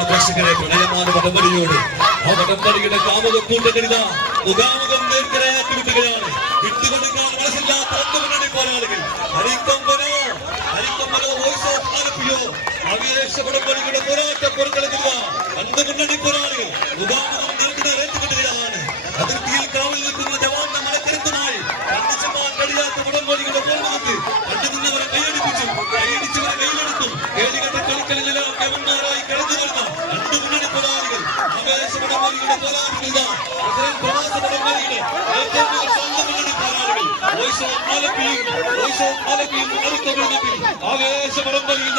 പ്രേക്ഷകരെ പ്രണയമാണ് വടംവലിയോട് ആ വടംവലിയുടെ കാമുക കൂട്ടകരിത മുഖാമുഖം നേർക്കരയാക്കി വിട്ടുകയാണ്. വിട്ടുകൊടുക്കാൻ മനസ്സില്ലാത്ത ഒന്നുമുന്നണി പോരാളികൾ ഹരിക്കൊമ്പനോ വോയിസ് ഓഫ് ആലപ്പിയോ ആവേശ വടംവലിയുടെ പോരാട്ട പുറത്തെടുക്കുക. രണ്ട് മുന്നണി പോരാളികൾ മുഖാമുഖം നേർക്കര ഏറ്റുകെട്ടുകയാണ്. അതിർത്തിയിൽ കാവൽ നിൽക്കുന്ന ജവാന്റെ മലക്കരുത്തുമായി കണ്ടിച്ചെത്താൻ കഴിയാത്ത വടംവലിയുടെ പോർമുഖത്ത് കണ്ടുനിന്നവരെ കൈയടിച്ചവരെ കയ്യിലെടുത്തും കേളികെട്ട കളിക്കളിലെ കേവന്മാരായി കടന്നു വരുന്ന രണ്ട് മുന്നണി പോരാളികൾ ആവേശ വടംവലിയുടെ പോരാളികൾ പ്രവാസ വടംവലിയുടെ ഏറ്റവും സ്വന്തം മുന്നണി പോരാളികൾ വോയിസ് ഓഫ് ആലപ്പിയും ആവേശ വടംവലിയിൽ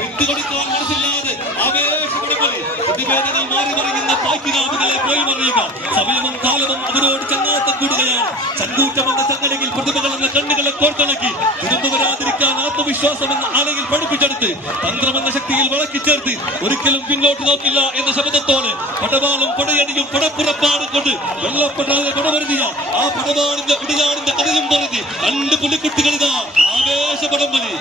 വിട്ടുകൊടുക്കാൻ മനസ്സില്ലാതെ ആവേശ വടംവലി പ്രതിവേദനകൾ മാറി മറിയുന്ന പാക്കിനാവുകളെ പോയി മറിയുക. സമയവും കാലവും അവരോട് ചങ്ങാത്തം കൂടുകയാണ്. ചങ്കൂറ്റമെന്ന ചങ്ങലയിൽ പ്രതിഭകൾ എന്ന കണ്ണുകളെ കോർത്തിണക്കി തിരുമ്പ് വരാതിരിക്കാൻ ആത്മവിശ്വാസം എന്ന ആലയിൽ പഠിപ്പിച്ചെടുത്ത് തന്ത്രമെന്ന ശക്തിയിൽ വളക്കിച്ചേർത്ത് ഒരിക്കലും പിന്നോട്ട് നോക്കില്ല എന്ന ശബ്ദത്തോടെ പടവാളും പടയണിയും പടപ്പുറപ്പാടും കൊണ്ട് വെള്ളപ്പെടാതെ പടവരുതിയ ആ പടവാളിന്റെ ഇടയാടിന്റെ കഥയും പറഞ്ഞ് രണ്ട് പുലിക്കുട്ടികളിതാ ആവേശ വടംവലി